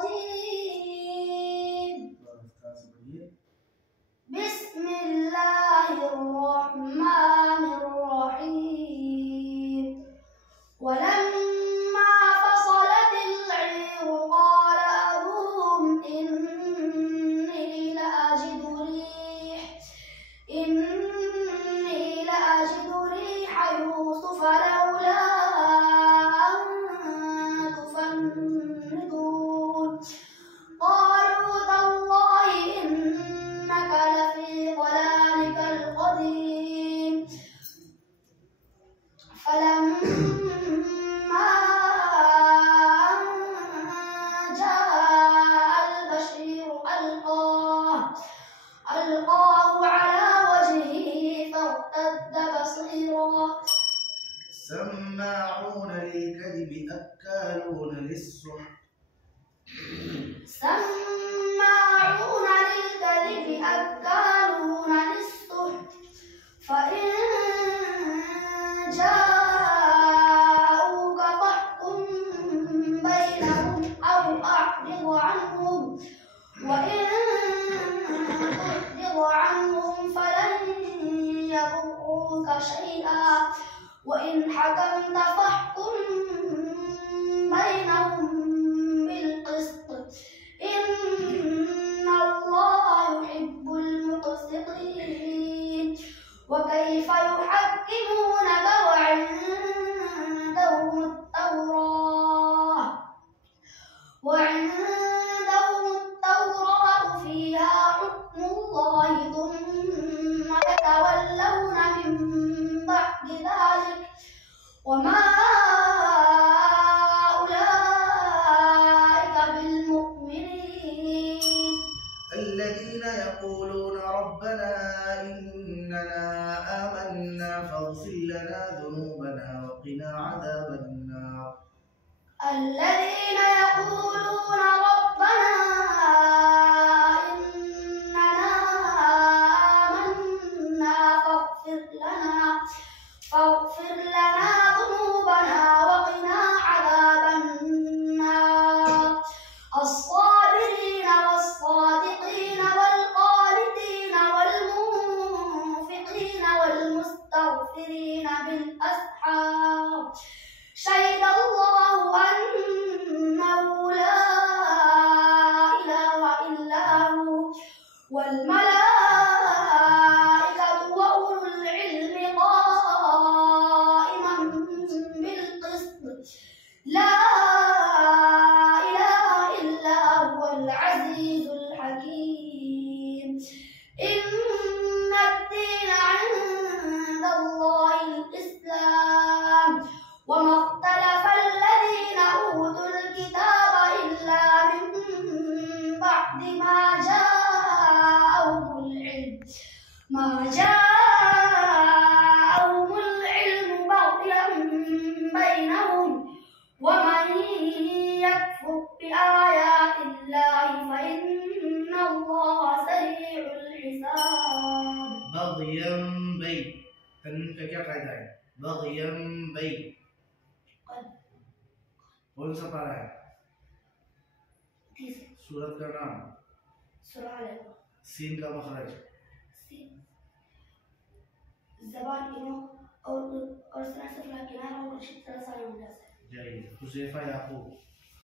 الرجيم. بسم الله الرحمن الرحيم. ولما فصلت العير قال أبوهم إني لأجد ريح يوسف لولا أن تفندون. قالوا تالله إنك لفي ضلالك القديم. فلما جاء البشير ألقاه على وجهه فارتد بصيرا. سماعون للكذب أكالون للسحت. سماعون للكذب أكالون للسحت. فإن جاءوك فاحكم بينهم أو أعرض عنهم، وإن تعرض عنهم فلن يضروك شيئا، وإن حكمت فاحكم بينهم بالقسط، إن الله يحب المقسطين. وكيف يحكمونك وعندهم التوراة فيها حكم الله ثم يتولون من بعد ذلك وما أولئك بالمؤمنين. الذين يقولون ربنا إننا آمنا فاغفر لنا ذنوبنا وقنا عذاب النار. الذين يقولون ربنا إننا آمنا فاغفر لنا ذنوبنا وقنا عذاب النار. الصابرين والصادقين والقانتين والمنفقين والمستغفرين بالأسحار. شهد الله أنه لا إله إلا هو والملائكة وأولو العلم قائما بالقسط. لا إله إلا هو العزيز الحكيم. إن الدين عند الله الإسلام وما اختلف الذين أوتوا الكتاب إلا من بعد ما جاءهم العلم بغيا بينهم. ومن يكفر بآيات الله فإن الله سريع الحساب. بغيا بين तन्वीन का क्या कायदा है? बग़यम बई कौन सा पारा है? सूरत का नाम सीन का मखरज ज़बान इनो और सना से किनारा और शिद्दत से जाइए। हुज़ैफा याकूब